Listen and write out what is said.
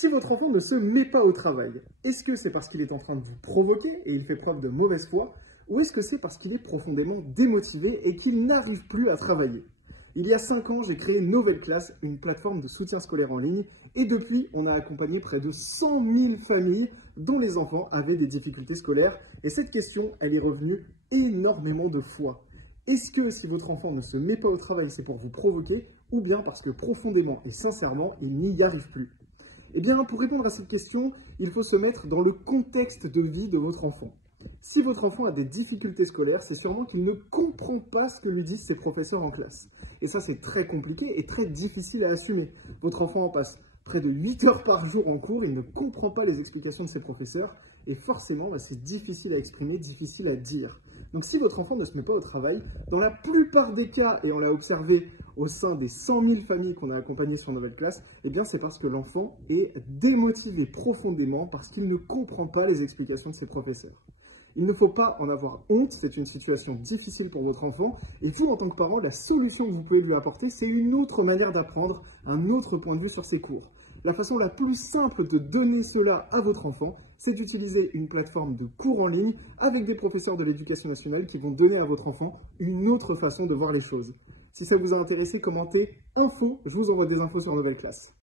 Si votre enfant ne se met pas au travail, est-ce que c'est parce qu'il est en train de vous provoquer et il fait preuve de mauvaise foi, ou est-ce que c'est parce qu'il est profondément démotivé et qu'il n'arrive plus à travailler? Il y a 5 ans, j'ai créé Nouvelle Classe, une plateforme de soutien scolaire en ligne, et depuis, on a accompagné près de 100 000 familles dont les enfants avaient des difficultés scolaires. Et cette question, elle est revenue énormément de fois. Est-ce que si votre enfant ne se met pas au travail, c'est pour vous provoquer, ou bien parce que profondément et sincèrement, il n'y arrive plus? Eh bien, pour répondre à cette question, il faut se mettre dans le contexte de vie de votre enfant. Si votre enfant a des difficultés scolaires, c'est sûrement qu'il ne comprend pas ce que lui disent ses professeurs en classe. Et ça, c'est très compliqué et très difficile à assumer. Votre enfant en passe près de 8 heures par jour en cours, il ne comprend pas les explications de ses professeurs, et forcément, c'est difficile à exprimer, difficile à dire. Donc si votre enfant ne se met pas au travail, dans la plupart des cas, et on l'a observé au sein des 100 000 familles qu'on a accompagnées sur Nouvelle Classe, eh bien c'est parce que l'enfant est démotivé profondément, parce qu'il ne comprend pas les explications de ses professeurs. Il ne faut pas en avoir honte, c'est une situation difficile pour votre enfant, et vous, en tant que parent, la solution que vous pouvez lui apporter, c'est une autre manière d'apprendre, un autre point de vue sur ses cours. La façon la plus simple de donner cela à votre enfant, c'est d'utiliser une plateforme de cours en ligne avec des professeurs de l'éducation nationale qui vont donner à votre enfant une autre façon de voir les choses. Si ça vous a intéressé, commentez info, je vous envoie des infos sur Nouvelle Classe.